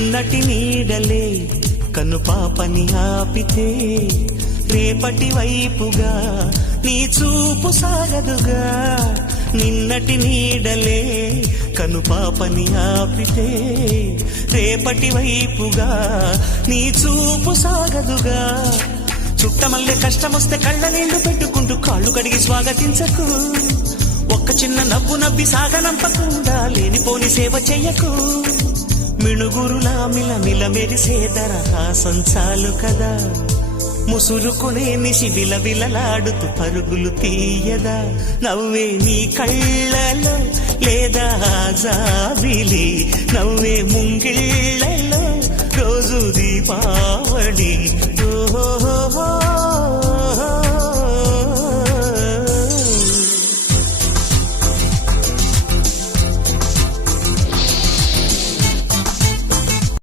నటి నీడలే కను పాపని ఆపితే రేపటి వైపుగా నీ చూపు సాగదుగా. నిన్నటి నీడలే కను పాపని ఆపితే రేపటి వైపుగా నీ చూపు సాగదుగా. చుట్టమల్లే కష్టమొస్తే కళ్ళ నీళ్లు పెట్టుకుంటూ కాళ్ళు కడిగి స్వాగతించకు. ఒక్క చిన్న నవ్వు నవ్వి సాగనంపకుండా లేనిపోని సేవ చెయ్యకు. మిణుగురులా మిలమిల మెరిసే దరహాసం చాలు కదా. ముసురుకునే నిశి విలవిలలాడుతూ పరుగులు తీయదా. నవ్వే నీ కళ్ళలో లేదా జాబిలి, నవ్వే ముంగిళ్ళలో రోజు దీపావళి.